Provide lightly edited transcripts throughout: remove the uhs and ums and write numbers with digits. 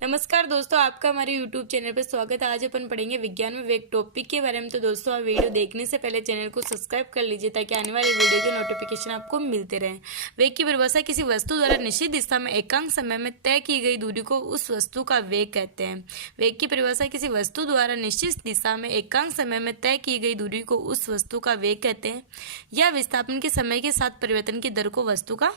नमस्कार दोस्तों, आपका हमारे YouTube चैनल पर स्वागत है। आज अपन पढ़ेंगे विज्ञान में वेग टॉपिक के बारे में। तो दोस्तों, आप वीडियो देखने से पहले चैनल को सब्सक्राइब कर लीजिए ताकि आने वाली वीडियो के नोटिफिकेशन आपको मिलते रहें। वेग की परिभाषा किसी वस्तु द्वारा निश्चित दिशा में एकांक समय में तय की गई दूरी को उस वस्तु का वेग कहते हैं। वेग की परिभाषा किसी वस्तु द्वारा निश्चित दिशा में एकांक समय में तय की गई दूरी को उस वस्तु का वेग कहते हैं। या विस्थापन के समय के साथ परिवर्तन की दर को वस्तु का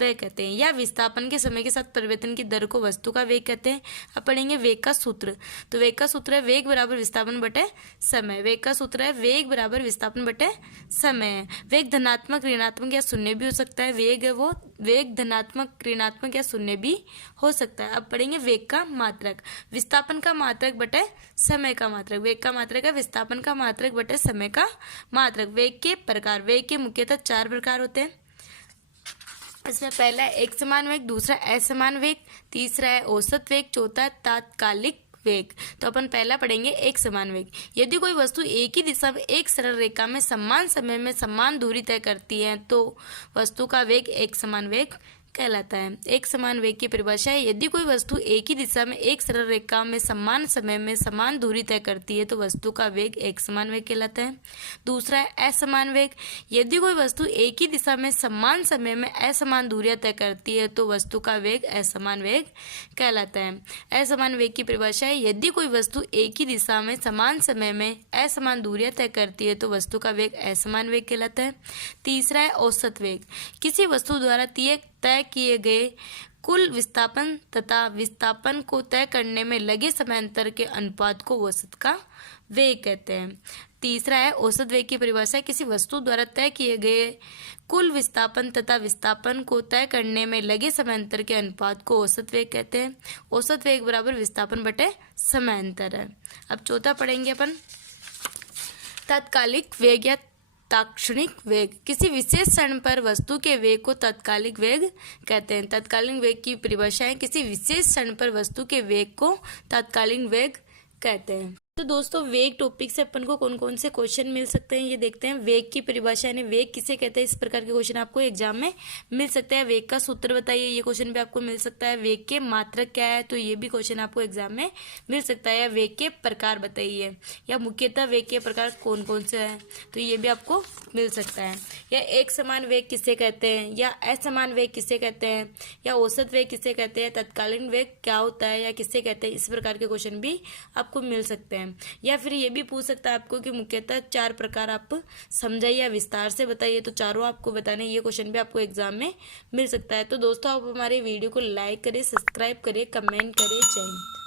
वेग कहते हैं। या विस्थापन के समय के साथ परिवर्तन की दर को वस्तु का वेग कहते हैं। अब पढ़ेंगे वेग का सूत्र। तो वेग का सूत्र है वेग बराबर विस्थापन बटे समय। वेग का सूत्र है वेग बराबर विस्थापन बटे समय। वेग धनात्मक, ऋणात्मक या शून्य भी हो सकता है। वेग है वो वेग धनात्मक, ऋणात्मक या शून्य भी हो सकता है। अब पढ़ेंगे वेग का मात्रक। विस्थापन का मात्रक बटे समय का मात्रक। वेग का मात्रक है विस्थापन का मात्रक बटे समय का मात्रक। वेग के प्रकार। वेग के मुख्यतः 4 प्रकार होते हैं। इसमें पहला है एक समान वेग, दूसरा असमान वेग, तीसरा है औसत वेग, चौथा है तात्कालिक वेग। तो अपन पहला पढ़ेंगे एक समान वेग। यदि कोई वस्तु एक ही दिशा में एक सरल रेखा में समान समय में समान दूरी तय करती है तो वस्तु का वेग एक समान वेग कहलाता है। एक समान वेग की परिभाषा है यदि कोई वस्तु एक ही दिशा में एक सरल रेखा में समान समय में समान दूरी तय करती है तो वस्तु का वेग एक समान वेग कहलाता है। दूसरा है असमान वेग। यदि कोई वस्तु एक ही दिशा में समान समय में असमान दूरियां तय करती है तो वस्तु का वेग असमान वेग कहलाता है। असमान वेग की परिभाषा है यदि कोई वस्तु एक ही दिशा में समान समय में असमान दूरियां तय करती है तो वस्तु का वेग असमान वेग कहलाता है। तीसरा है औसत वेग। किसी वस्तु द्वारा तय किए गए कुल विस्थापन तथा विस्थापन को तय करने में लगे समयांतर के अनुपात को औसत का वेग कहते हैं। तीसरा है औसत वेग की परिभाषा किसी वस्तु द्वारा तय किए गए कुल विस्थापन तथा विस्थापन को तय करने में लगे समयांतर के अनुपात को औसत वेग कहते हैं। औसत वेग बराबर विस्थापन बटे समयांतर है। अब चौथा पढ़ेंगे अपन तात्कालिक वेग या तात्क्षणिक वेग। किसी विशेष क्षण पर वस्तु के वेग को तात्कालिक वेग कहते हैं। तात्कालिक वेग की परिभाषा है किसी विशेष क्षण पर वस्तु के वेग को तात्कालिक वेग कहते हैं। तो दोस्तों, वेग टॉपिक से अपन को कौन कौन से क्वेश्चन मिल सकते हैं ये देखते हैं। वेग की परिभाषा यानी वेग किसे कहते हैं, इस प्रकार के क्वेश्चन आपको एग्जाम में मिल सकते हैं। वेग का सूत्र बताइए, ये क्वेश्चन भी आपको मिल सकता है। वेग के मात्रक क्या है, तो ये भी क्वेश्चन आपको एग्जाम में मिल सकता है। या वेग के प्रकार बताइए, या मुख्यतः वेग के प्रकार कौन कौन से हैं, तो ये भी आपको मिल सकता है। या एक समान वेग किसे कहते हैं, या असमान वेग किसे कहते हैं, या औसत वेग किसे कहते हैं, तत्कालीन वेग क्या होता है या किसे कहते हैं, इस प्रकार के क्वेश्चन भी आपको मिल सकते हैं। या फिर ये भी पूछ सकता है आपको कि मुख्यतः 4 प्रकार आप समझाइए या विस्तार से बताइए, तो चारों आपको बताने, ये क्वेश्चन भी आपको एग्जाम में मिल सकता है। तो दोस्तों, आप हमारे वीडियो को लाइक करें, सब्सक्राइब करें, कमेंट करें। जय हिंद।